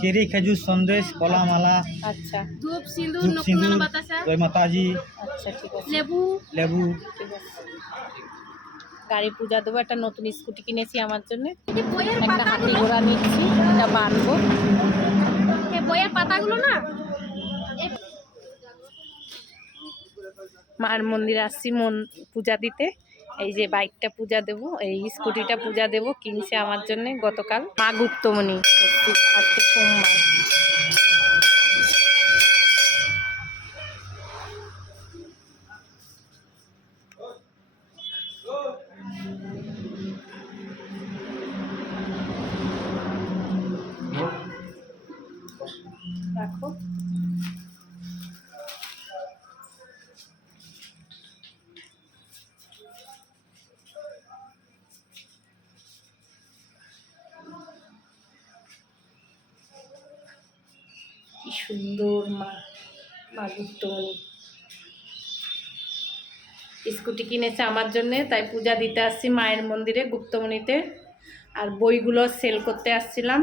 Cherry, খেজুর, সন্দেশ, কলা মালা। আচ্ছা, ধূপ সিঁদুর, ধূপ, সিঁদুর, নকুলদানা বাতাসা, জয় মাতাজি, আচ্ছা ঠিক আছে। লেবু। লেবু। ঠিক আছে, গাড়ি পূজা দেবো। একটা নতুন স্কুটি কিনেছি আমার জন্য। এই যে বইয়ের একটা হাতি পাতাগুলো, ঘোড়া নিচ্ছি, এটা বানবো। এই বইয়ের পাতাগুলো না, মার মন্দিরে আসছি পূজা দিতে। এই যে বাইকটা পূজা দেব, এই স্কুটিটা পূজা দেব, কিনছে আমার জন্য গতকাল মা গুপ্তমণি। আজকে সোমবার। রাখো। কি সুন্দর মা গুপ্তমণি। স্কুটি কিনেছে আমার জন্যে, তাই পূজা দিতে আসছি মায়ের মন্দিরে গুপ্তমণিতে। আর বইগুলো সেল করতে আসছিলাম,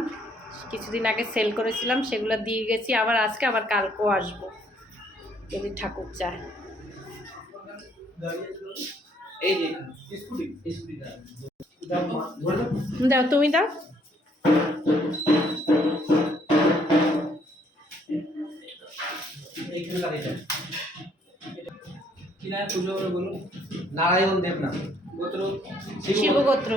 কিছুদিন আগে সেল করেছিলাম, সেগুলো দিয়ে গেছি। আবার আজকে আবার কালকেও আসবো যদি ঠাকুর চায়। দাও, তুমি দাও। নারায়ণ দেবনাথ গোত্র, শিবগোত্র।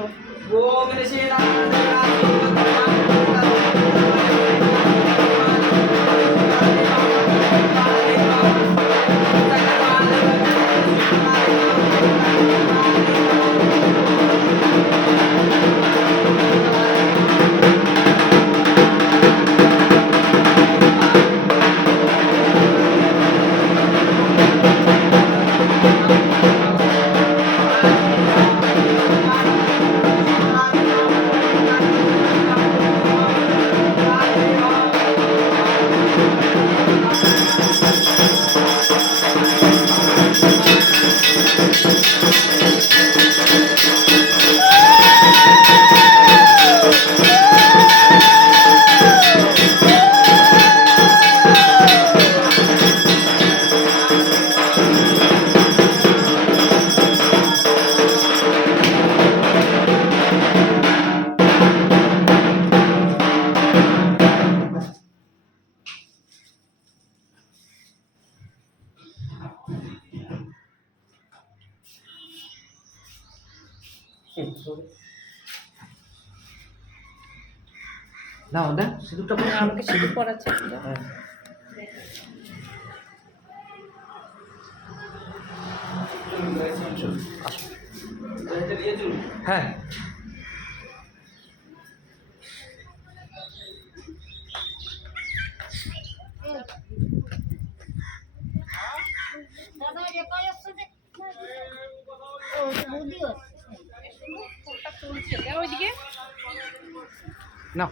না না সিঁদুরটা আমাকে সিঁদুর পরাচ্ছে। হ্যাঁ। ওইদিকে না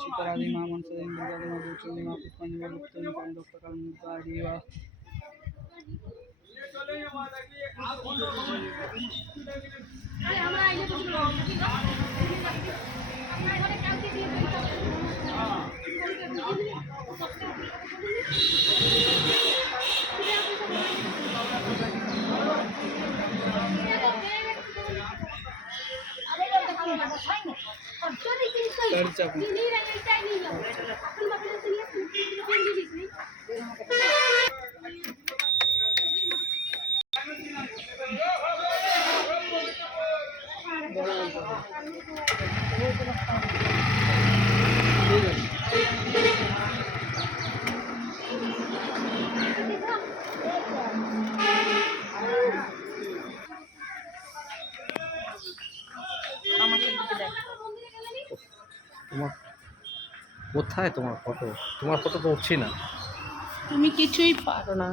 सीताराधी मां मनसा देवी दुर्गा देवी मां दूचंदी मां पुष्पांजलि मां गुप्तमणि काली डॉक्टर काल मुद्दा देवा আমরা আইলে কিছু লোক ঠিক আছে আমরা ঘরে কালকে দিয়ে দেব। তোমার কোথায় তোমার ফটো? তোমার ফটো তো উঠছি না। তুমি কিছুই পারো না।